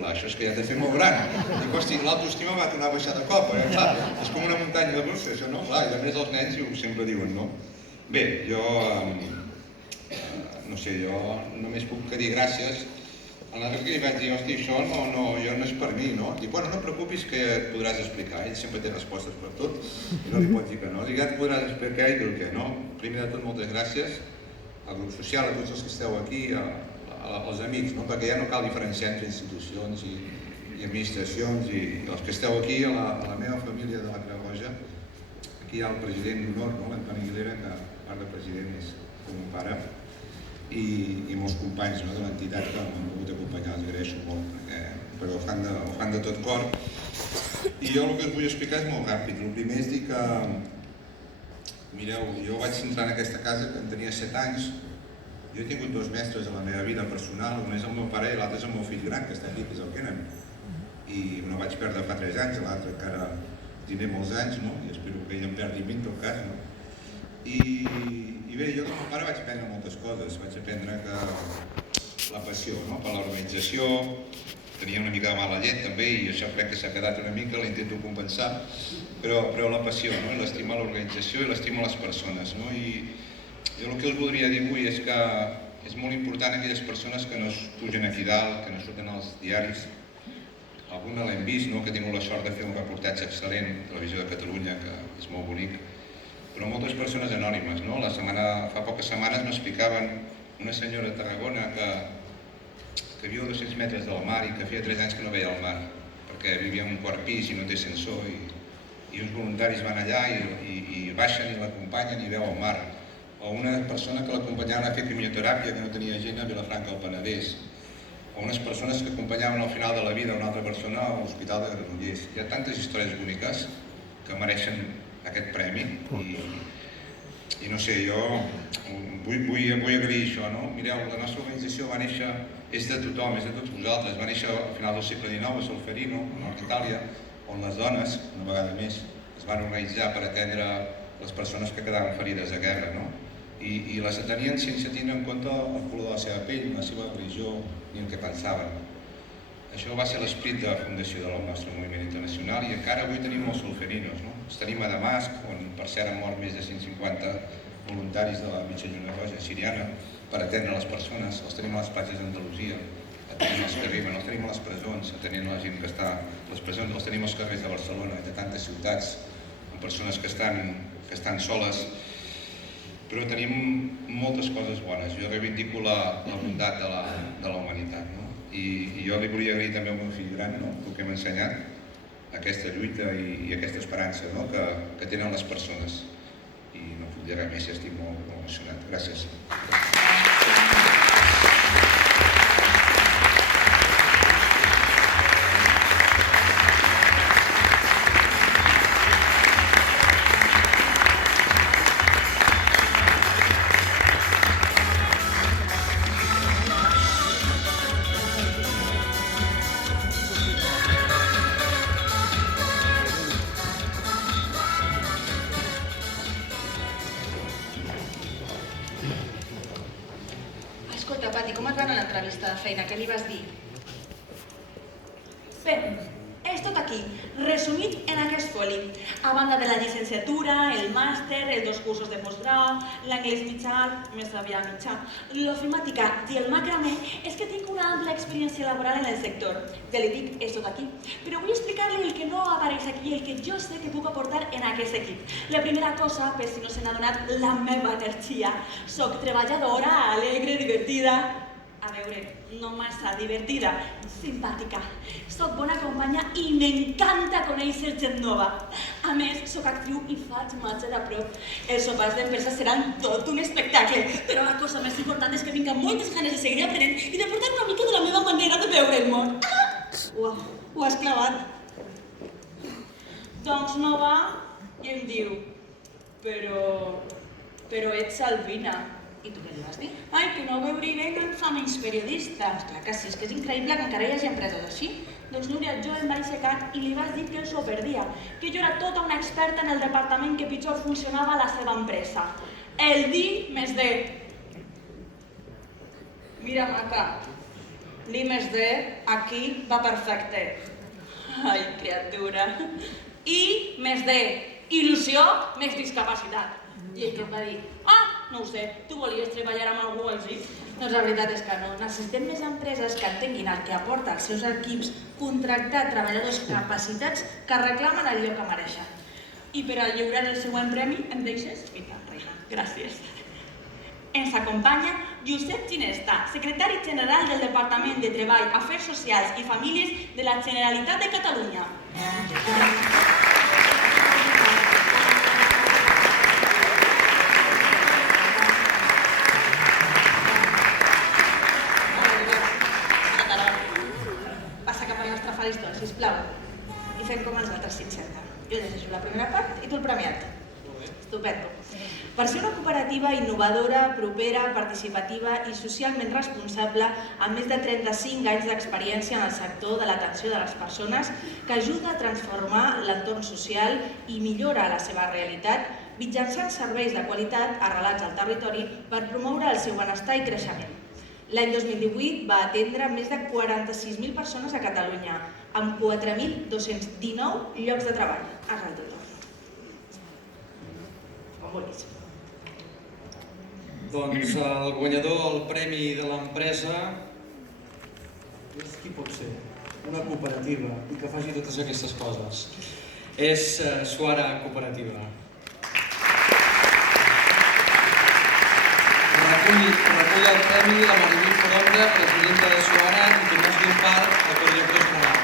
jubilar, això és que ja t'he fet molt gran. Dic, hosti, l'autoestima va tornar a baixar de cop, clar, és com una muntanya russa, això no? Clar, i a més els nens sempre diuen, no? Bé, jo, no sé, jo només puc dir gràcies. A l'altre que li vaig dir, hosti, això no és per mi, no? Dic, bueno, no et preocupis que et podràs explicar, ell sempre té respostes per tot, i no li pots dir que no. Dic, ja et podràs explicar i dir que no. Primer de tot, moltes gràcies al grup social, a tots els que esteu aquí, als amics, perquè ja no cal diferenciar entre institucions i administracions, i els que esteu aquí, a la meva família de la Creu Roja, aquí hi ha el president d'honor, l'Antoni Aguilera, que a part de president és com un pare, i molts companys de l'entitat que m'han pogut acompanyar, els agraeixo molt, perquè ho fan de tot cor. I jo el que us vull explicar és molt ràpid. El primer és dir que, mireu, jo vaig entrar en aquesta casa que en tenia 7 anys. Jo he tingut 2 mestres a la meva vida personal, un és el meu pare i l'altre és el meu fill gran, que està aquí, que és el Kenan. I una vaig perdre fa 3 anys, l'altre encara tindré molts anys, i espero que ell en perdi 20 en tot cas. I bé, jo del meu pare vaig aprendre moltes coses. Vaig aprendre que la passió per l'organització, tenia una mica de mala llet també, i això crec que s'ha quedat una mica, l'intento compensar, però la passió, l'estima a l'organització i l'estima a les persones. I jo el que us voldria dir avui és que és molt important aquelles persones que no es pugen aquí dalt, que no surten als diaris. Alguna l'hem vist, que he tingut la sort de fer un reportatge excel·lent a Televisió de Catalunya, que és molt bonic, però moltes persones anònimes. Fa poques setmanes m'explicaven una senyora de Tarragona que viu a 200 metres del mar i que feia 3 anys que no veia el mar, perquè vivia en un quart pis i no té ascensor, i uns voluntaris van allà i baixen i l'acompanyen i veu el mar. O una persona que l'acompanyaven a fer quimioteràpia que no tenia gent a Vilafranca del Penedès. O unes persones que acompanyaven al final de la vida una altra persona a l'Hospital de Granollers. Hi ha tantes històries boniques que mereixen aquest premi i no sé, jo vull agrair això. Mireu, la nostra organització va néixer, és de tothom, és de tots vosaltres, va néixer al final del segle XIX a Solferino, a Nord Itàlia, on les dones, una vegada més, es van organitzar per atendre les persones que quedaven ferides a guerra, i les atenien sense tenir en compte el color de la seva pell, la seva religió ni el que pensaven. Això va ser l'esperit de la fundació del nostre moviment internacional i encara avui tenim molts solferinos. Els tenim a Damasc, on per cert han mort més de 150 voluntaris de la Mitja Lluna Roja siriana per atendre les persones. Els tenim a les platges d'Andalusia, atenent els que arriben, els tenim a les presons, atenent la gent que està a les presons, els tenim als carrers de Barcelona, de tantes ciutats, amb persones que estan soles. Però tenim moltes coses bones. Jo reivindico la bondat de la humanitat. I jo li volia agrair també al meu fill gran, el que m'ha ensenyat aquesta lluita i aquesta esperança que tenen les persones. I no puc dir res més, estic molt emocionat. Gràcies. Escolta, Pati, com et va anar l'entrevista de feina? Què li vas dir? Bé, és tot aquí, resumit en aquest foli. A banda de la llicenciatura, el màster, els 2 cursos de postgrau, l'anglès mitjà, més aviat mitjà, l'ofimàtica i el macramé, és que tinc una ampla experiència laboral en el sector. Ja li dic, és tot aquí. Però vull explicar-li el que no apareix aquí i el que jo sé que puc aportar en aquest equip. La primera cosa, per si no se n'ha donat, la meva energia. Soc treballadora, alegre, divertida. A veure, no massa divertida, simpàtica. Soc bona companya i m'encanta conèixer gent nova. A més, soc actriu i faig màgia de prop. Els sopars d'empresa seran tot un espectacle, però la cosa més important és que vinc amb moltes ganes de seguir aprenent i de portar una mica de la meva manera de veure el món. Uau, ho has clavat. Doncs no va i em diu, però ets albina. I tu què li vas dir? Ai, que no veuria que em fa menys periodista. Clar que sí, és que és increïble que encara hi hagi empreses així. Doncs Núria, jo em vaig aixecar i li vaig dir que s'ho perdia, que jo era tota una experta en el departament que pitjor funcionava a la seva empresa. El D més D. Mira, maca, L'I+D aquí va perfecte. Ai, criatura. I+D, il·lusió més discapacitat. I ell què em va dir? No ho sé, tu volies treballar amb algú així? Doncs la veritat és que no. Necessitem més empreses que entenguin el que aporta als seus equips contractar treballadors capacitats que reclamen el lloc que mereixen. I per a lliurar el següent premi, em deixes? Vinga, reina, gràcies. Ens acompanya Josep Ginesta, secretari general del Departament de Treball, Afers Socials i Famílies de la Generalitat de Catalunya. Passa cap al nostre faristol, sisplau. I fem com els altres 500. Jo llegeixo la primera part i tu el premiat. Estupendo. Per ser una cooperativa innovadora, propera, participativa i socialment responsable, amb més de 35 anys d'experiència en el sector de l'atenció de les persones, que ajuda a transformar l'entorn social i millora la seva realitat, mitjançant serveis de qualitat arrelats al territori per promoure el seu benestar i creixement. L'any 2018 va atendre més de 46.000 persones a Catalunya, amb 4.219 llocs de treball. Arrel el teu torn. Com vulguis. Doncs el guanyador del premi de l'empresa és qui pot ser? Una cooperativa i que faci totes aquestes coses. És Suara Cooperativa. Recull el premi la Maribel Foronda, presidenta de Suara, i Tomàs Llompart, el codirector general.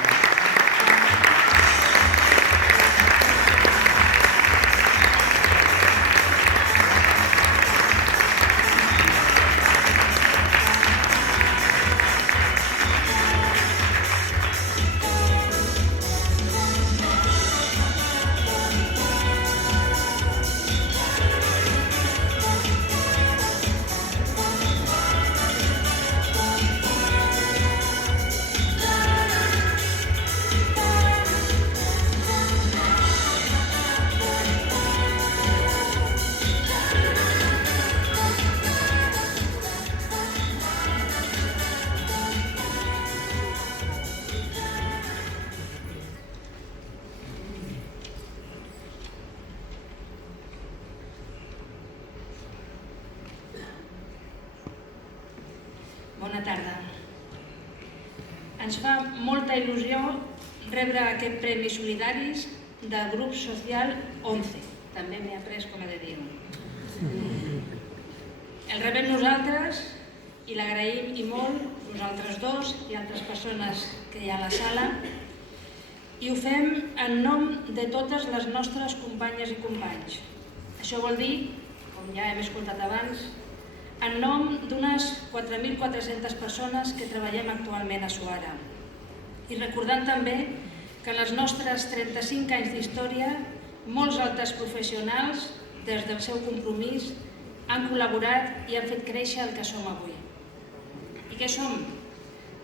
Bona tarda. Ens fa molta il·lusió rebre aquest Premi Solidaris del grup social 11. També m'he après com he de dir-ho. El rebem nosaltres i l'agraïm i molt, nosaltres dos i altres persones que hi ha a la sala, i ho fem en nom de totes les nostres companyes i companys. Això vol dir, com ja hem escoltat abans, en nom d'unes 4.400 persones que treballem actualment a Suara. I recordant també que en els nostres 35 anys d'història, molts altres professionals, des del seu compromís, han col·laborat i han fet créixer el que som avui. I què som?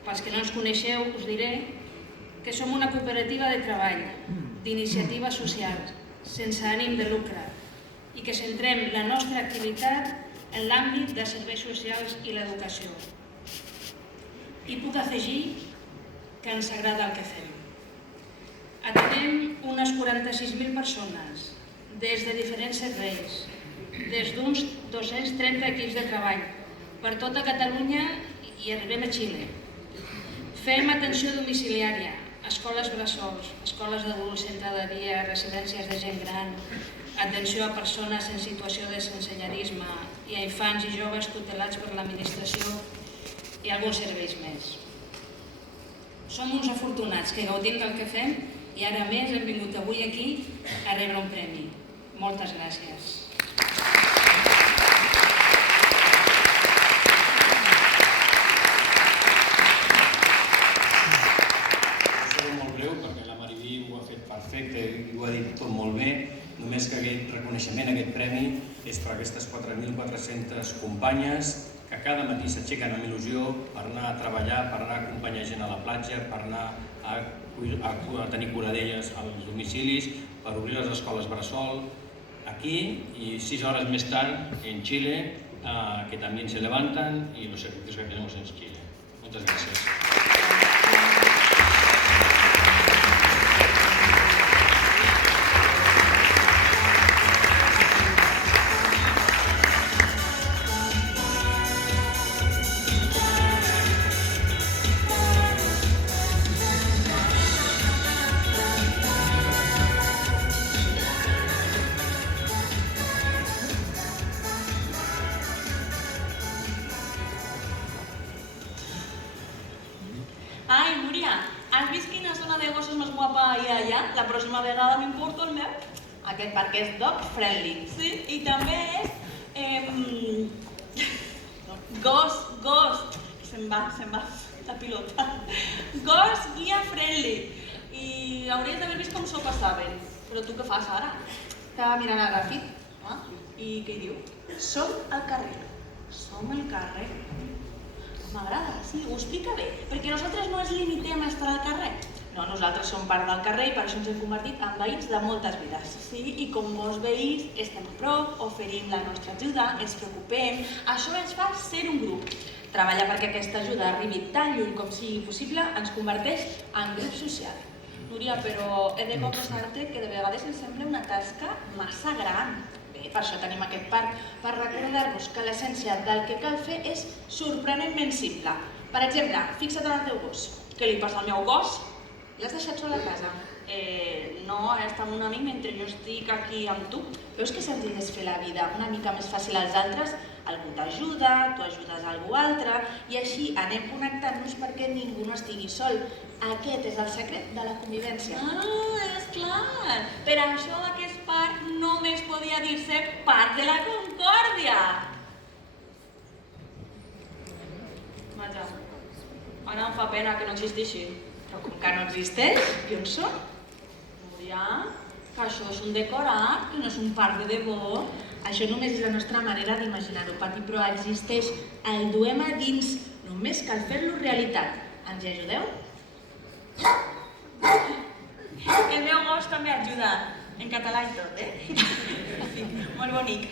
Pels que no ens coneixeu, us diré que som una cooperativa de treball, d'iniciativa social, sense ànim de lucre, i que centrem la nostra activitat en l'àmbit de serveis socials i l'educació. I puc afegir que ens agrada el que fem. Atenem unes 46.000 persones, des de diferents serveis, des d'uns 230 equips de treball, per tota Catalunya i arribem a Xile. Fem atenció domiciliària, escoles bressols, escoles d'adults, centre de dia, residències de gent gran, atenció a persones en situació de sensellarisme i a infants i joves tutelats per l'administració i alguns serveis més. Som uns afortunats que gaudim del que fem i ara més hem vingut avui aquí a rebre un premi. Moltes gràcies. Seré molt breu perquè la Maribel ho ha fet perfecte i ho ha dit tot molt bé. Només que aquest reconeixement, aquest premi, és per aquestes 4.400 companyes que cada matí s'aixequen amb il·lusió per anar a treballar, per anar a acompanyar gent a la platja, per anar a tenir cura d'elles als domicilis, per obrir les escoles bressol aquí y 6 horas más tarde en Chile, que también se levantan y los servicios que tenemos en Chile. Muchas gracias. cosas más guapa ahí allá, la próxima vegada m'importo el meu. Aquest parc és dog friendly. Sí, i també és... Ghost, se'n va la pilota. Ghost guia friendly. I hauries d'haver vist com s'ho passaven. Però tu què fas ara? Estava mirant el grafit. Ah, i què hi diu? Som al carrer. Som el carrer. M'agrada, sí, ho explica bé, perquè nosaltres no ens limitem a estar al carrer. No, nosaltres som part del carrer i per això ens hem convertit en veïns de moltes vides. Sí, i com molts veïns estem a prop, oferim la nostra ajuda, ens preocupem, això ens fa ser un grup. Treballar perquè aquesta ajuda arribi tan lluny com sigui possible ens converteix en grup social. Núria, però he de confessar-te que de vegades em sembla una tasca massa gran. Bé, per això tenim aquest parc, per recordar-nos que l'essència del que cal fer és sorprenentment simple. Per exemple, fixa't en el teu gos. Què li passa al meu gos? L'has deixat sol a casa? No, està amb un amic mentre jo estic aquí amb tu. Veus que senzill és fer la vida una mica més fàcil als altres? Algú t'ajuda, tu ajudes a algú altre i així anem connectant-nos perquè ningú no estigui sol. Aquest és el secret de la convivència. Ah, és clar! Per això aquest parc només podia dir-se Parc de la Concòrdia. Vaja, ara em fa pena que no existeixi. Però com que no existeix, i on són? Núria, que això és un decorat, que no és un parc de debò. Això només és la nostra manera d'imaginar-ho, Pati, però existeix. El duem a dins. Només cal fer-lo realitat. Ens hi ajudeu? El meu gos també ajuda, en català i tot, Sí, molt bonic.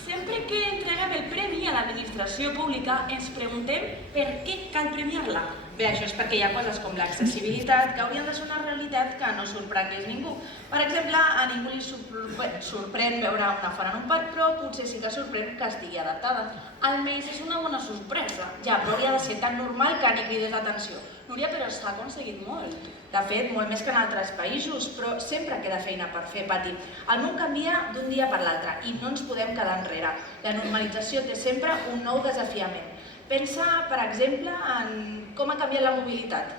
Sempre que entreguem el premi a l'administració pública ens preguntem per què cal premiar-la. Bé, això és perquè hi ha coses com l'accessibilitat que haurien de ser una realitat que no sorprengués ningú. Per exemple, a ningú li sorprèn veure una font en un parc, però potser sí que sorprèn que estigui adaptada. Almenys és una bona sorpresa. Ja, però hauria de ser tan normal que ni cridés l'atenció. Núria, però s'ha aconseguit molt. De fet, molt més que en altres països, però sempre queda feina per fer, Pati. El món canvia d'un dia per l'altre i no ens podem quedar enrere. La normalització té sempre un nou desafiament. Pensa, per exemple, en com ha canviat la mobilitat.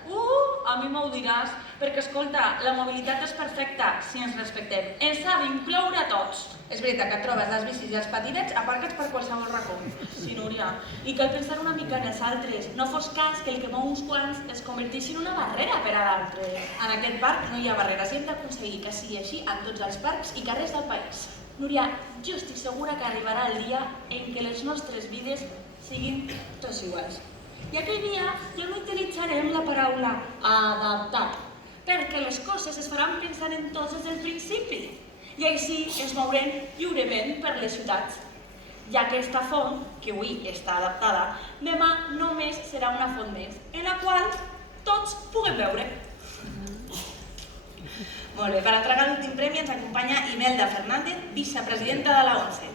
A mi m'ho diràs, perquè, escolta, la mobilitat és perfecta si ens respectem. Ens ha d'incloure a tots. És veritat que trobes les bicis i els patinets aparcats per qualsevol racó. Sí, Núria, i cal pensar una mica en els altres. No fos cas que el que mou uns quants es converteixi en una barrera per a d'altres. En aquest parc no hi ha barreres i hem d'aconseguir que sigui així en tots els parcs i carrers del país. Núria, jo estic segura que arribarà el dia en què les nostres vides siguin tots iguals. I aquell dia ja no utilitzarem la paraula adaptar, perquè les coses es faran pensant en tots des del principi. I així ens mourem lliurement per les ciutats. I aquesta font, que avui està adaptada, demà només serà una font més, en la qual tots puguem veure. Molt bé, per entregar l'últim premi ens acompanya Imelda Fernández, vicepresidenta de la ONCE.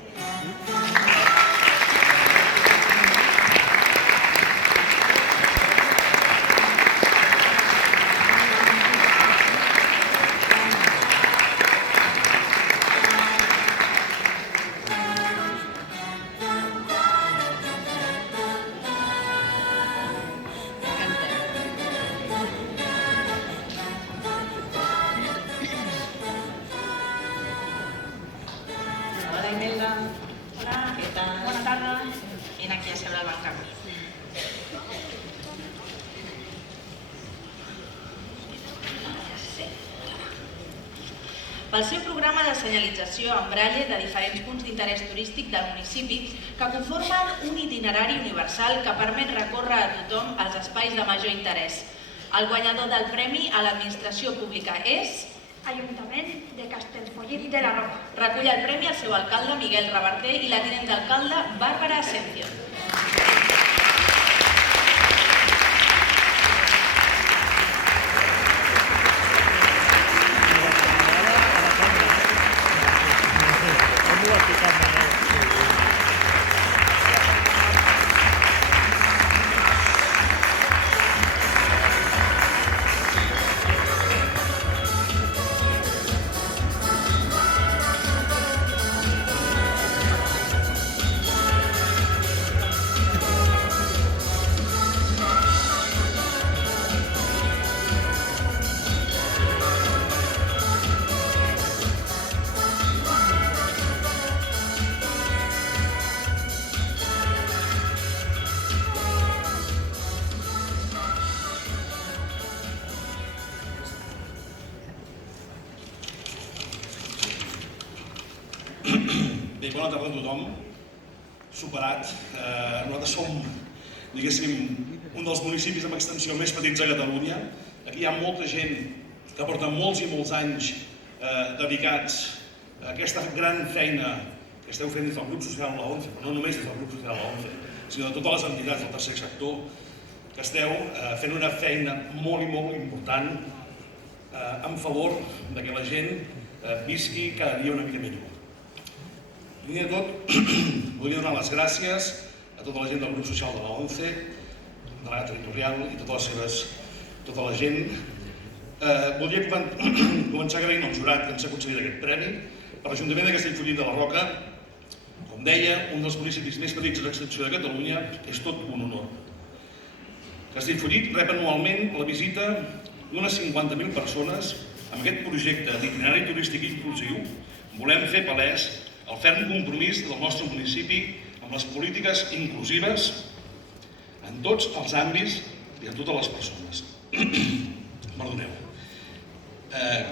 Hola, Imelda. Hola, Què tal? bona tarda. Vine aquí a seure al banc amb mi. Pel seu programa de senyalització en braille de diferents punts d'interès turístic del municipi que conformen un itinerari universal que permet recórrer a tothom els espais de major interès. El guanyador del premi a l'administració pública és... Ajuntament de Castellfollit de la Roca. Recull el premi el seu alcalde Miguel Reverter i la tinent d'alcalde Bàrbara Asensio. bona tarda a tothom. Superat. Nosaltres som, diguéssim, un dels municipis amb extensió més petits a Catalunya. Aquí hi ha molta gent que porta molts i molts anys dedicats a aquesta gran feina que esteu fent des del Grup Social La ONCE, però no només des del Grup Social La ONCE, sinó de totes les entitats del tercer sector, que esteu fent una feina molt i molt important en favor que la gent visqui cada dia una mica millor. Primer de tot, volia donar les gràcies a tota la gent del Grup Social de la ONCE, delegat territorial i tota la gent. Voldria començar agraint al jurat que ens ha concedit aquest premi per l'Ajuntament de Castellfollit de la Roca. Com deia, un dels municipis més petits de l'extensió de Catalunya, és tot un honor. Castellfollit rep anualment la visita d'unes 50.000 persones. Amb aquest projecte d'itinerari turístic inclusiu volem fer palès el ferm compromís del nostre municipi amb les polítiques inclusives en tots els àmbits i en totes les persones. Perdoneu.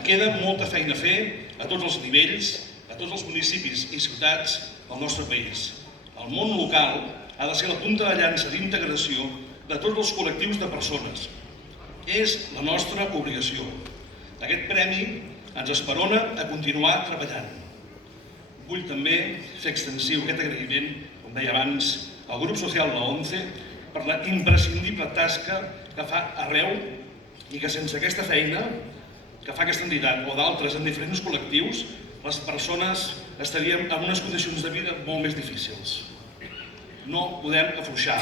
Queda molta feina a fer a tots els nivells, a tots els municipis i ciutats del nostre país. El món local ha de ser la punta de llança d'integració de tots els col·lectius de persones. És la nostra obligació. Aquest premi ens esperona a continuar treballant. Vull també fer extensiu aquest agraïment, com deia abans, al Grup Social La ONCE per la imprescindible tasca que fa arreu i que sense aquesta feina que fa aquesta entitat o d'altres en diferents col·lectius, les persones estaríem en unes condicions de vida molt més difícils. No podem afluixar.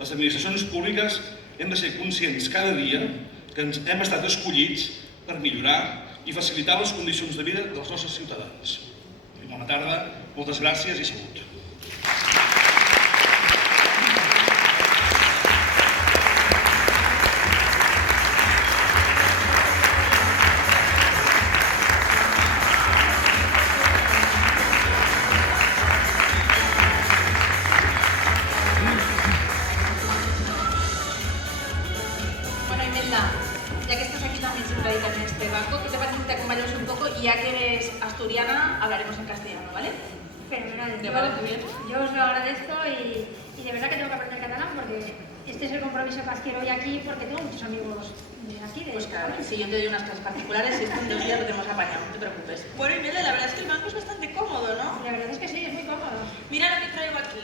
Les administracions públiques hem de ser conscients cada dia que hem estat escollits per millorar i facilitar les condicions de vida dels nostres ciutadans. Bona tarda, moltes gràcies i salut. Ya que estás aquí también sentadita en este banco, ¿qué te parece que te acompañemos un poco? Y ya que eres asturiana, hablaremos en castellano, ¿vale? Fenomenal. ¿Te parece bien? Yo os lo agradezco y de verdad que tengo que aprender catalán porque este es el compromiso que adquiero hoy aquí porque tengo muchos amigos de aquí. Pues claro, si yo te doy unas clases particulares y esto en 2 días lo tenemos apañado, no te preocupes. Bueno, Imelda, la verdad es que el banco es bastante cómodo, ¿no? La verdad es que sí, es muy cómodo. Mira lo que traigo aquí.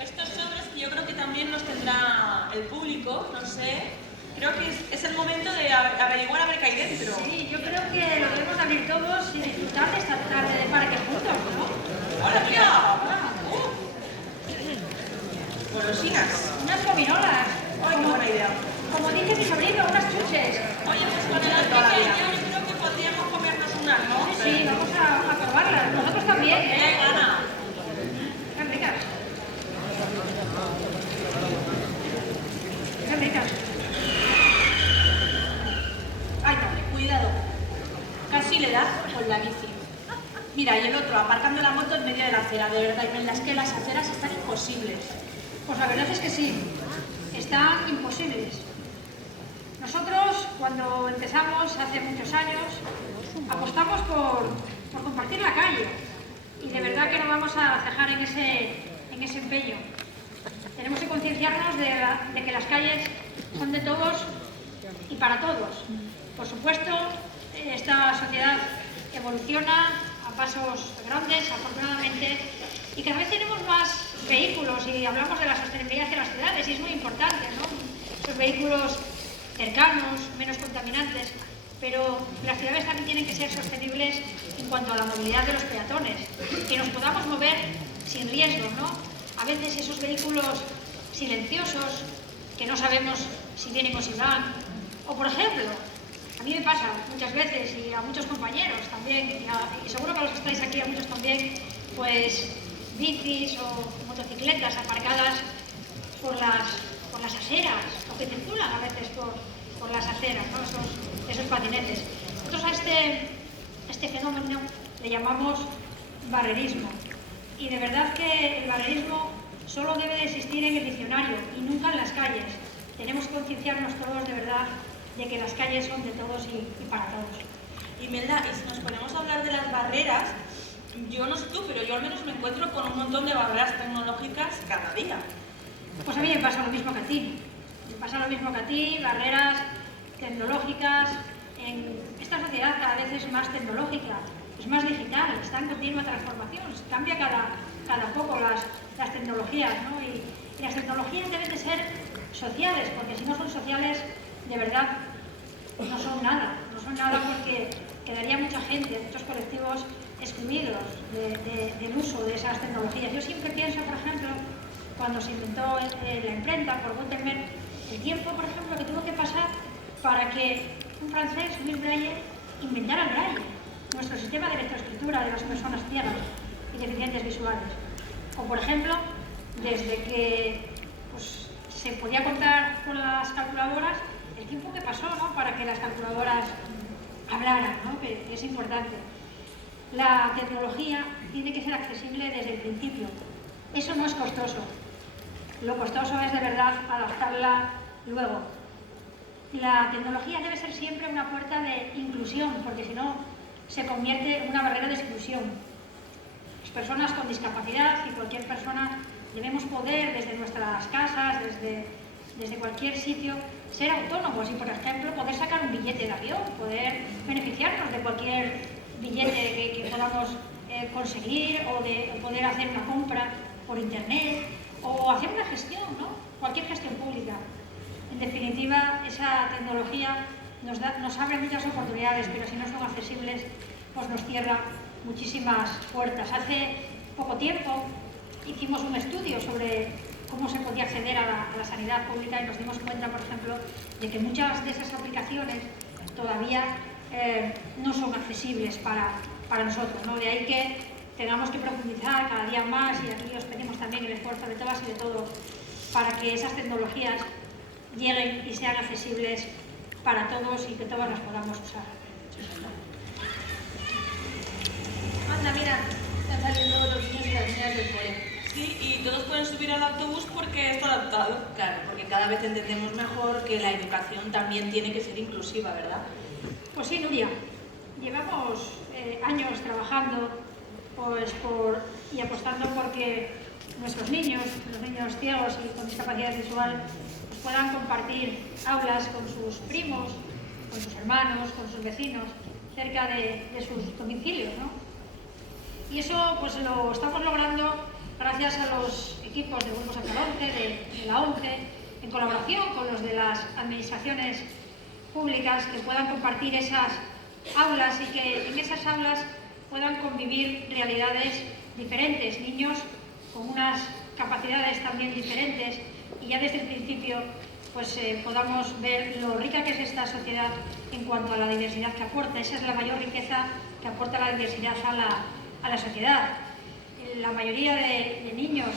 Estos sobres que yo creo que también los tendrá el público, no sé. Creo que es el momento de averiguar a ver qué hay dentro. Sí, yo creo que lo debemos abrir todos y disfrutar de esta tarde de parque juntos, ¿no? ¡Hola, mira! Golosinas. Unas gominolas. ¡Ay, qué buena idea! Como dice mi sobrino, unas chuches. Oye, pues con el pequeño yo creo que podríamos comernos unas, ¿no? Sí, vamos a probarlas. Nosotros también, ¿eh? Gana. Están ricas. Están ricas. Ay, no, cuidado. Casi le das con la bici. Mira, y el otro, aparcando la moto en medio de la acera. De verdad, Imelda, es que las aceras están imposibles. Pues la verdad es que sí, están imposibles. Nosotros, cuando empezamos hace muchos años, apostamos por compartir la calle. Y de verdad que no vamos a cejar en ese empeño. Tenemos que concienciarnos de que las calles son de todos y para todos. Por supuesto, esta sociedad evoluciona a pasos grandes, afortunadamente, y cada vez tenemos más vehículos y hablamos de la sostenibilidad de las ciudades y es muy importante, ¿no? Esos vehículos cercanos, menos contaminantes, pero las ciudades también tienen que ser sostenibles en cuanto a la movilidad de los peatones, que nos podamos mover sin riesgo, ¿no? A veces esos vehículos silenciosos, que no sabemos si vienen o si van, o por ejemplo, a mí me pasa muchas veces y a muchos compañeros también, y seguro que a los que estáis aquí, a muchos también, pues bicis o motocicletas aparcadas por las aceras, o que circulan a veces por las aceras, ¿no? esos patinetes. Nosotros a este fenómeno le llamamos barrerismo. Y de verdad que el barrerismo solo debe de existir en el diccionario y nunca en las calles. Tenemos que concienciarnos todos de verdad de que las calles son de todos y para todos. Imelda, y si nos ponemos a hablar de las barreras, Yo no sé tú, pero yo al menos me encuentro con un montón de barreras tecnológicas cada día. Pues a mí me pasa lo mismo que a ti. Me pasa lo mismo que a ti, barreras tecnológicas. Esta sociedad cada vez es más tecnológica, es más digital, está en continua transformación, cambia cada poco las tecnologías, ¿no? Y las tecnologías deben de ser sociales, porque si no son sociales, de verdad, no son nada porque quedaría mucha gente, muchos colectivos excluidos del uso de esas tecnologías. Yo siempre pienso, por ejemplo, cuando se inventó la imprenta por Gutenberg, el tiempo, por ejemplo, que tuvo que pasar para que un francés, Louis Braille, inventara el Braille, nuestro sistema de lectoescritura de las personas ciegas y deficientes visuales. O, por ejemplo, desde que pues, se podía contar con las calculadoras, el tiempo que pasó, ¿no?, para que las calculadoras hablaran, ¿no?, que es importante. La tecnología tiene que ser accesible desde el principio. Eso no es costoso. Lo costoso es de verdad adaptarla luego. La tecnología debe ser siempre una puerta de inclusión, porque si no se convierte en una barrera de exclusión. Las personas con discapacidad y cualquier persona debemos poder desde nuestras casas, desde cualquier sitio, ser autónomos y, por ejemplo, poder sacar un billete de avión, poder beneficiarnos de cualquier billete que podamos conseguir o de poder hacer una compra por internet o hacer una gestión, ¿no?, cualquier gestión pública. En definitiva, esa tecnología nos abre muchas oportunidades, pero si no son accesibles, pues nos cierra muchísimas puertas. Hace poco tiempo hicimos un estudio sobre cómo se podía acceder a la sanidad pública y nos dimos cuenta, por ejemplo, de que muchas de esas aplicaciones todavía no son accesibles para nosotros, ¿no? De ahí que tengamos que profundizar cada día más, y aquí os pedimos también el esfuerzo de todas y de todos para que esas tecnologías lleguen y sean accesibles para todos y que todos las podamos usar. Anda, mira, están saliendo los niños y las niñas del cole. Sí, y todos pueden subir al autobús porque está adaptado. Claro, porque cada vez entendemos mejor que la educación también tiene que ser inclusiva, ¿verdad? Pues sí, Nuria, llevamos años trabajando y apostando porque nuestros niños, los niños ciegos y con discapacidad visual, pues puedan compartir aulas con sus primos, con sus hermanos, con sus vecinos, cerca de sus domicilios, ¿no? Y eso pues lo estamos logrando gracias a los equipos del Grupo Sacalonce, de la ONCE, en colaboración con los de las administraciones públicas, que puedan compartir esas aulas y que en esas aulas puedan convivir realidades diferentes, niños con unas capacidades también diferentes, y ya desde el principio pues podamos ver lo rica que es esta sociedad en cuanto a la diversidad que aporta. Esa es la mayor riqueza que aporta la diversidad a la sociedad. La mayoría de niños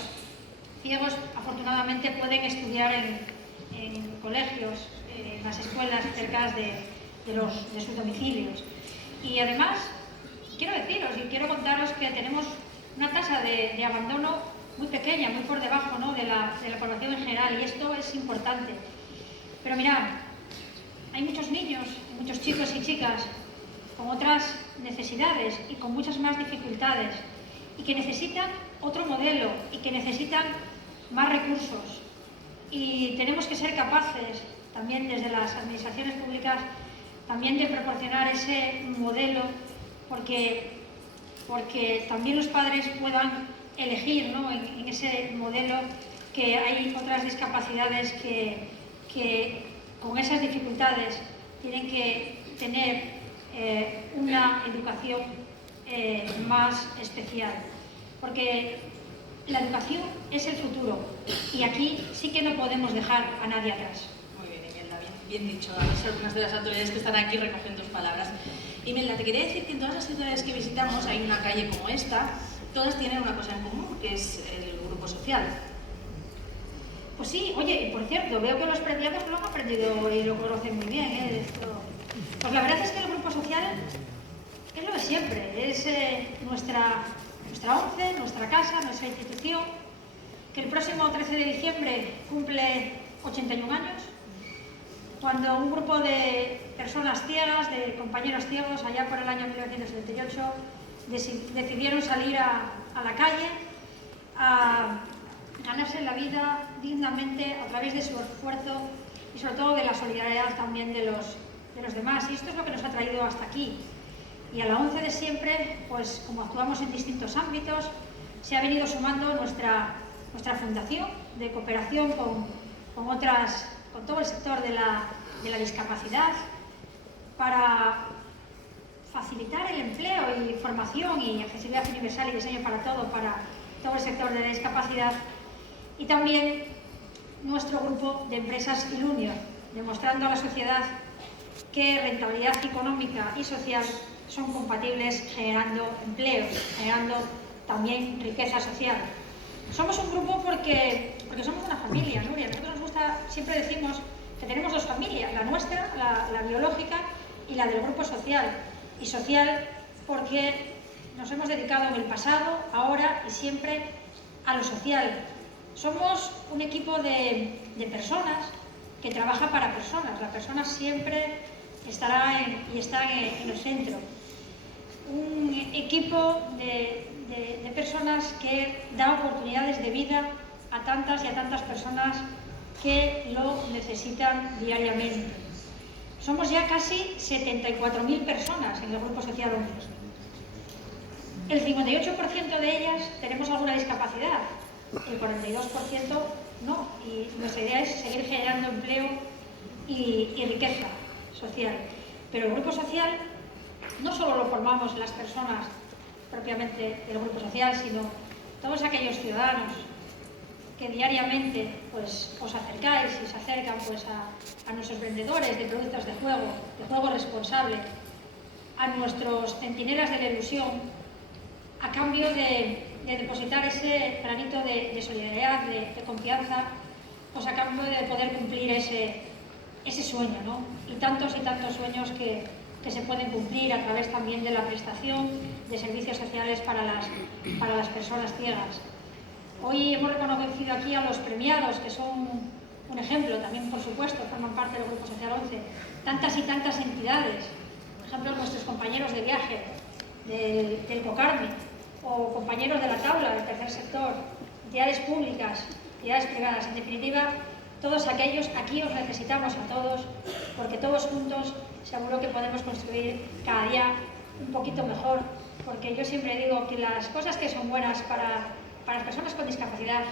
ciegos afortunadamente pueden estudiar en colegios, en las escuelas cerca de sus domicilios. Y además quiero deciros y quiero contaros que tenemos una tasa de abandono muy pequeña, muy por debajo, ¿no?, de la población en general, y esto es importante. Pero mirad, hay muchos niños, muchos chicos y chicas con otras necesidades y con muchas más dificultades, y que necesitan otro modelo y que necesitan más recursos. Y tenemos que ser capaces, también desde las administraciones públicas, también de proporcionar ese modelo, porque también los padres puedan elegir, ¿no?, en ese modelo, que hay otras discapacidades que con esas dificultades tienen que tener una educación más especial, porque la educación es el futuro y aquí sí que no podemos dejar a nadie atrás. Muy bien, Imelda, bien dicho. Hay algunas de las autoridades que están aquí recogen tus palabras. Imelda, te quería decir que en todas las ciudades que visitamos hay una calle como esta, todas tienen una cosa en común, que es el grupo social. Pues sí, oye, y por cierto, veo que los premiados lo han aprendido y lo conocen muy bien, ¿eh? Pues la verdad es que el grupo social es lo de siempre, es nuestra ONCE, nuestra casa, nuestra institución, que el próximo 13 de diciembre cumple 81 años, cuando un grupo de personas ciegas, de compañeros ciegos, allá por el año 1978, decidieron salir a la calle a ganarse la vida dignamente a través de su esfuerzo y sobre todo de la solidaridad también de los demás. Y esto es lo que nos ha traído hasta aquí. Y a la 11 de siempre, pues como actuamos en distintos ámbitos, se ha venido sumando nuestra fundación de cooperación con todo el sector de la discapacidad para facilitar el empleo y formación y accesibilidad universal y diseño para todo el sector de la discapacidad, y también nuestro grupo de empresas Ilunion, demostrando a la sociedad que rentabilidad económica y social son compatibles, generando empleo, generando también riqueza social. Somos un grupo porque somos una familia, Nuria. Nosotros nos gusta, siempre decimos que tenemos dos familias, la nuestra, la biológica, y la del grupo social. Y social porque nos hemos dedicado en el pasado, ahora y siempre a lo social. Somos un equipo de personas que trabaja para personas. La persona siempre estará está en el centro. Un equipo de personas que da oportunidades de vida a tantas y a tantas personas que lo necesitan diariamente. Somos ya casi 74.000 personas en el Grupo Social 11. El 58% de ellas tenemos alguna discapacidad, el 42% no. Y nuestra idea es seguir generando empleo y riqueza social. Pero el Grupo Social no solo lo formamos las personas propiamente del Grupo Social, sino todos aquellos ciudadanos que diariamente pues, os acercáis y se acercan pues, a nuestros vendedores de productos de juego responsable, a nuestros centinelas de la ilusión, a cambio de depositar ese granito de solidaridad, de confianza, pues a cambio de poder cumplir ese sueño, ¿no? Y tantos sueños que se pueden cumplir a través también de la prestación de servicios sociales para las personas ciegas. Hoy hemos reconocido aquí a los premiados, que son un ejemplo, también por supuesto, forman parte del Grupo Social 11, tantas y tantas entidades, por ejemplo nuestros compañeros de viaje del COCARME, o compañeros de la tabla del tercer sector, entidades públicas, entidades privadas, en definitiva, todos aquellos, aquí os necesitamos a todos, porque todos juntos seguro que podemos construir cada día un poquito mejor, porque yo siempre digo que las cosas que son buenas para las personas con discapacidad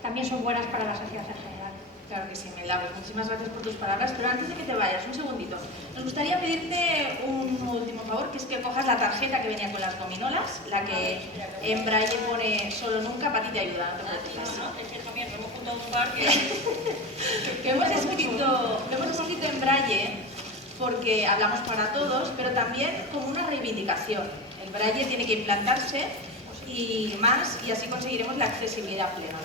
también son buenas para la sociedad en general. Claro que sí, Mela, pues muchísimas gracias por tus palabras, pero antes de que te vayas, un segundito, nos gustaría pedirte un último favor, que es que cojas la tarjeta que venía con las gominolas, la que en braille pone solo nunca, para ti te ayuda, no te preocupes. Es que también hemos juntado un par que hemos escrito en braille porque hablamos para todos, pero también como una reivindicación. El braille tiene que implantarse y así conseguiremos la accesibilidad plena.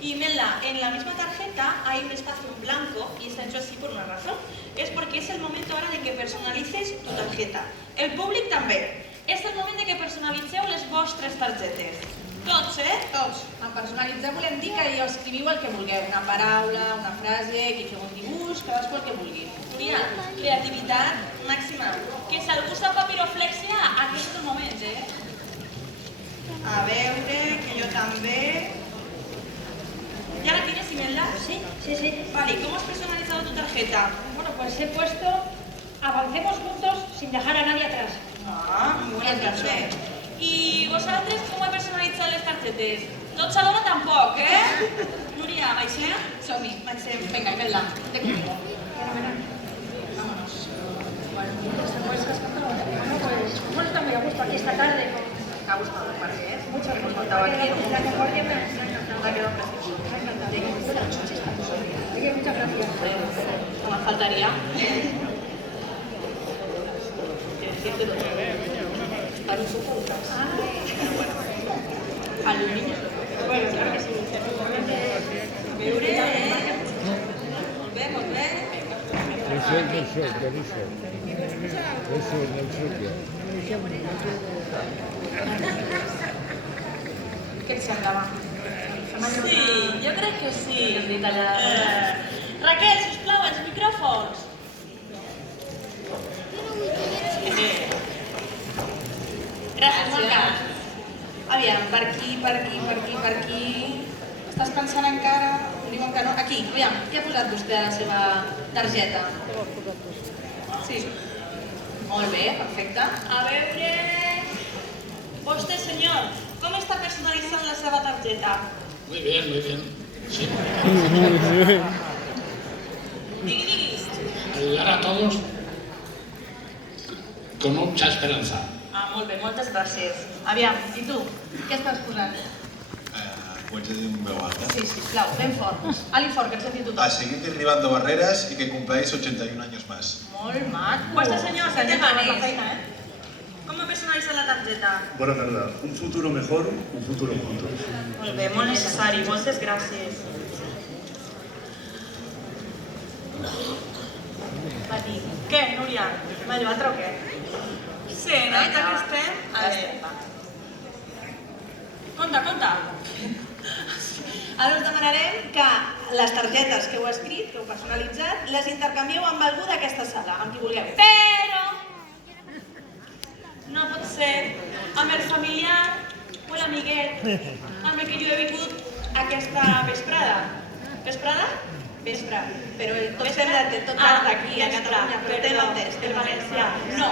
Y Mela, en la misma tarjeta hay un espacio en blanco y está hecho así por una razón. Es porque es el momento ahora de que personalices tu tarjeta. El públic també. És el moment de que personalitzeu les vostres targetes. Tots, Tots. En personalitzar volem dir que hi escriviu el que vulgueu. Una paraula, una frase, que feu un dibuix, cadascú el que vulgui. Núria, creativitat màxima. Que si algú sap papiroflèxia, aquest és el moment, A veure, que jo també... ¿Ya la tienes, Imelda? Sí. Vale, ¿y cómo has personalizado tu tarjeta? Bueno, pues he puesto avancemos juntos sin dejar a nadie atrás. Muy bien, també. I vosaltres com heu personalitzat les targetes? Tots alhora tampoc, Núria, baixem? Som-hi, avancem. Vinga, Imelda, de conmigo. Fenomenal. Vámonos. Bueno, pues hemos estado muy a gusto aquí esta tarde. Me ha gustado el parque, ¿eh? Mucho Hemos montado aquí. La concordia me ha encantado. Me ha quedado precioso. Me ha encantado. Oye, muchas gracias. No me faltaría. Para un poco. A los niños. Bueno, claro que sí. Volvemos, Eso es el shock, buenísimo. Eso es el shock. Què et semblava? Sí, jo crec que sí. Raquel, sisplau, els micròfons. Gràcies. Gràcies. Aviam, per aquí. Estàs pensant encara? Diuen que no. Aquí, aviam, què ha posat vostè a la seva targeta? Sí. Molt bé, perfecte. A veure... Vostè, senyor, com està personalitzant la seva targeta? Muy bien, muy bien. Sí. Digui. Ayudar a todos con mucha esperanza. Ah, molt bé, moltes gràcies. Aviam, i tu? Què estàs posant? Pots dir en veu alta? Sí, sisplau, ben fort. Ali fort, que et senti tothom. A seguir derribando barreras y que cumpláis 81 años más. Molt maco. Vostè, senyor, que té Senyor, ganes. la feina, Com ha personalitzat la targeta? Buena tarde. Un futuro mejor, un futuro juntos. Molt bé, molt necessari, moltes gràcies. Va dir. Què, Núria? M'ha altre o què? Sí, no? Ja que estem... A veure. Conta. Ara us demanarem que les targetes que heu escrit, que heu personalitzat, les intercanvieu amb algú d'aquesta sala, amb qui vulgueu. Però no pot ser amb el familiar o l'amiguet amb el que jo he vingut aquesta vesprada. Vesprada? Vespre. Però tot part d'aquí, a Catalunya, però té l'entès. El valencià. No.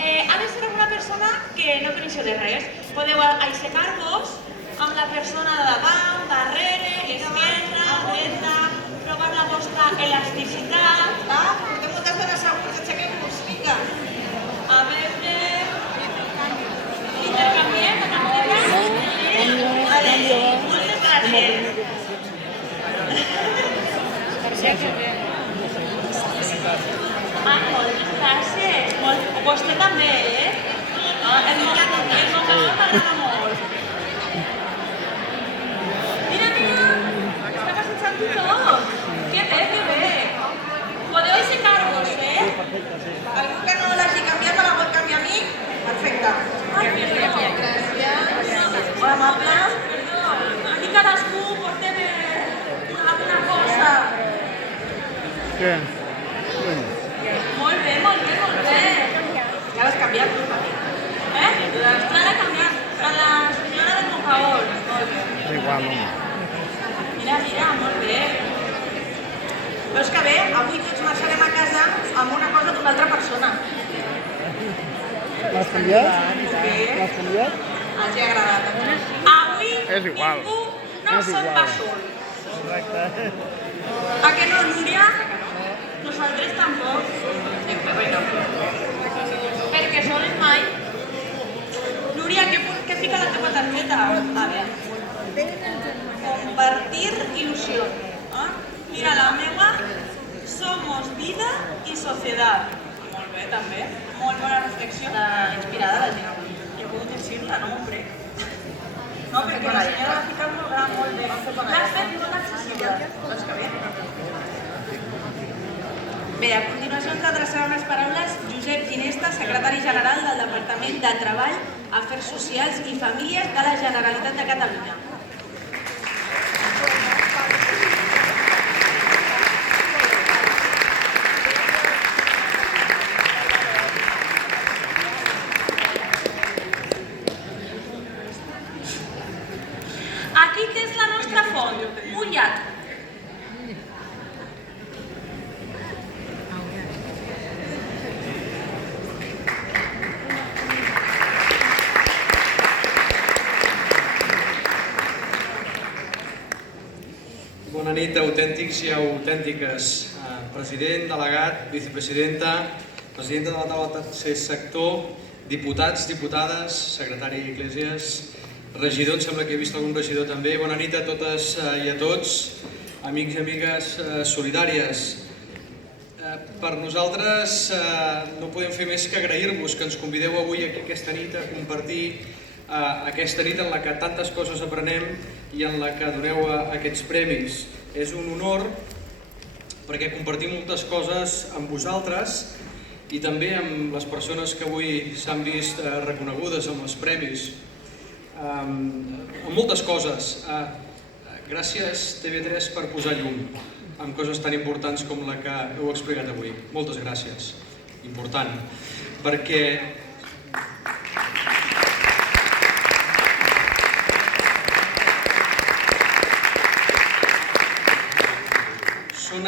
Ha de ser una persona que no coneixeu de res. Podeu aixecar-vos amb la persona de davant, darrere, esquerra, dreta, provar la vostra elasticitat. Va, portem moltes dones segurs, aixequem-nos, vinga. A veure... Intercanviem la targeta? Vale, moltes gràcies. Moltes gràcies. Vostè també, eh? El meu m'agrada molt. Mira, està passant tot. Que bé. Podeu aixecar-vos, eh? Algú que no l'hagi canviat me la pot canviar a mi? Perfecte. Ai, perdó. Gràcies. Molt amable. Perdó. Aquí cadascú portem alguna cosa. Què? Molt bé. Ja l'has canviat tu, Ja l'he canviat. A la senyora del Moncaol. Molt bé. És igual, home. Mira, molt bé. Veus que bé? Avui tots marxarem a casa amb una cosa d'una altra persona. L'has canviat? Bé. L'has canviat? Els hi ha agradat. Avui És igual. ningú no És se'n igual. va sol. Correcte. A que no, Núria? Nosaltres tampoc. Perquè sols mai. Núria, què fica la teva targeta? A veure. Compartir il·lusió. Mira, la meva, somos vida y sociedad. Molt bé, també. Molt bona reflexió. Inspirada la gent avui. He pogut llegir-la, no m'ho crec. No, perquè la senyora l'ha ficat molt bé. L'ha fet molt accessible. Doncs que bé. Bé, a continuació ens adreçarà unes paraules Josep Ginesta, secretari general del Departament de Treball, Afers Socials i Famílies de la Generalitat de Catalunya. Aquí tens la nostra font, mullat. Bona nit, autèntics i autèntiques. President, delegat, vicepresidenta, presidenta de la taula del tercer sector, diputats, diputades, secretari Iglesias, regidor, em sembla que he vist algun regidor també. Bona nit a totes i a tots, amics i amigues solidàries. Per nosaltres no podem fer més que agrair-vos que ens convideu avui aquí aquesta nit a compartir aquesta nit en la que tantes coses aprenem i en la que doneu aquests premis. És un honor perquè compartim moltes coses amb vosaltres i també amb les persones que avui s'han vist reconegudes amb els premis. Amb moltes coses. Gràcies TV3 per posar llum amb coses tan importants com la que heu explicat avui. Moltes gràcies. Important. Perquè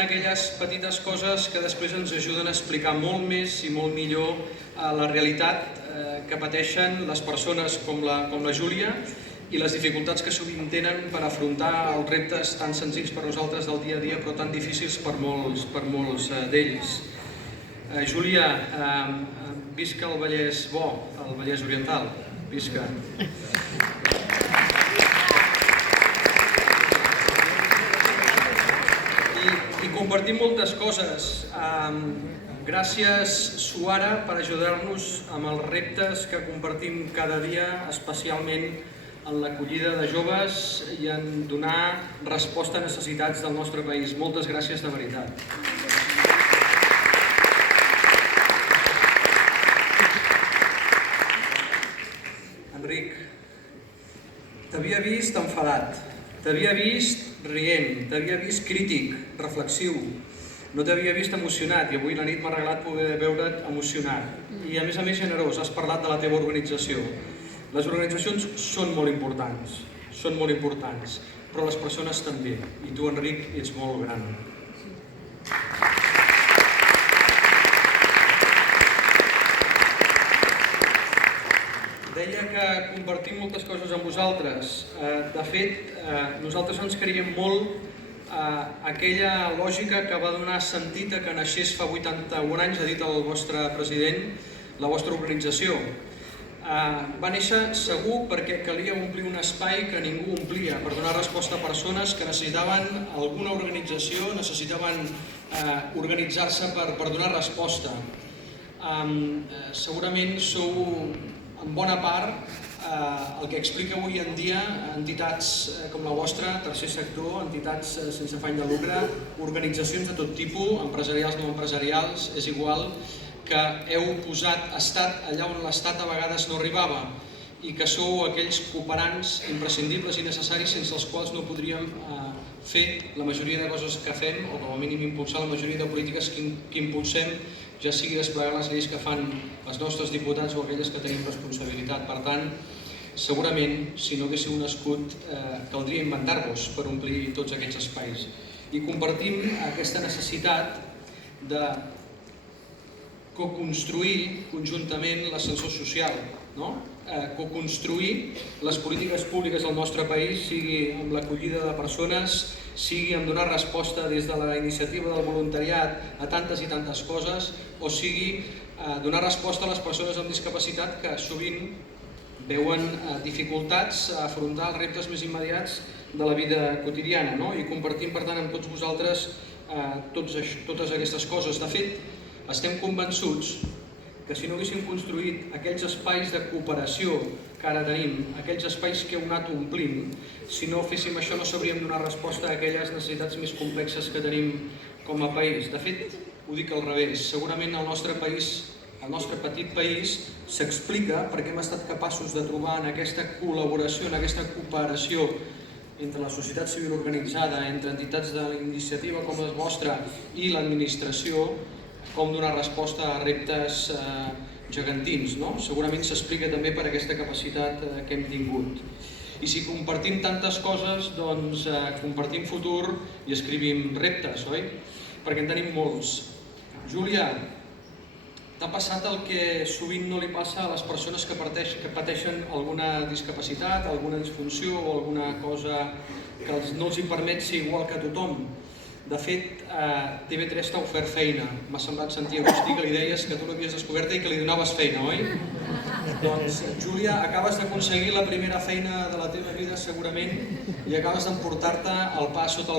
aquelles petites coses que després ens ajuden a explicar molt més i molt millor la realitat que pateixen les persones com la Júlia i les dificultats que sovint tenen per afrontar els reptes tan senzills per nosaltres del dia a dia però tan difícils per molts d'ells. Júlia, visca el Vallès bo, el Vallès Oriental, visca. I compartim moltes coses. Gràcies, Suara, per ajudar-nos amb els reptes que compartim cada dia, especialment en l'acollida de joves i en donar resposta a necessitats del nostre país. Moltes gràcies de veritat. Enric, t'havia vist enfadat, t'havia vist rient, t'havia vist crític, reflexiu, no t'havia vist emocionat i avui la nit m'ha regalat poder veure't emocionat. I a més generós, has parlat de la teva organització. Les organitzacions són molt importants, però les persones també. I tu, Enric, ets molt gran. Deia que compartim moltes coses amb vosaltres. De fet, nosaltres ens creiem molt aquella lògica que va donar sentit a que naixés fa 81 anys, ha dit el vostre president, la vostra organització. Va néixer segur perquè calia omplir un espai que ningú omplia per donar resposta a persones que necessitaven alguna organització, necessitaven organitzar-se per donar resposta. Segurament sou en bona part el que explica avui en dia entitats com la vostra, tercer sector, entitats sense afany de lucre, organitzacions de tot tipus, empresarials, no empresarials, és igual, que heu posat estat allà on l'estat a vegades no arribava i que sou aquells cooperants imprescindibles i necessaris sense els quals no podríem fer la majoria de coses que fem o com a mínim impulsar la majoria de polítiques que impulsem, ja sigui desplegar les lleis que fan els nostres diputats o aquelles que tenim responsabilitat. Per tant, segurament, si no haguéssiu nascut, caldria inventar-vos per omplir tots aquests espais. I compartim aquesta necessitat de coconstruir conjuntament l'ascensor social, coconstruir les polítiques públiques del nostre país, sigui amb l'acollida de persones, sigui amb donar resposta des de la iniciativa del voluntariat a tantes i tantes coses, o sigui donar resposta a les persones amb discapacitat que sovint veuen dificultats a afrontar els reptes més immediats de la vida quotidiana. I compartim, per tant, amb tots vosaltres totes aquestes coses. De fet, estem convençuts que si no haguéssim construït aquells espais de cooperació que ara tenim, aquells espais que heu anat omplint, si no féssim això no sabríem donar resposta a aquelles necessitats més complexes que tenim com a país. De fet, ho dic al revés, segurament el nostre país, el nostre petit país, s'explica perquè hem estat capaços de trobar en aquesta col·laboració, en aquesta cooperació entre la societat civil organitzada, entre entitats de l'iniciativa com la vostra i l'administració, com donar resposta a reptes gegantins. Segurament s'explica també per aquesta capacitat que hem tingut. I si compartim tantes coses, doncs compartim futur i escrivim reptes, oi? Perquè en tenim molts. Júlia, t'ha passat el que sovint no li passa a les persones que pateixen alguna discapacitat, alguna disfunció o alguna cosa que no els hi permet ser igual que tothom. De fet, TV3 t'ha ofert feina. M'ha semblat sentir a Agustí que li deies que tu l'havies descoberta i que li donaves feina, oi? Doncs, Júlia, acabes d'aconseguir la primera feina de la teva vida segurament i acabes d'emportar-te el pa sota el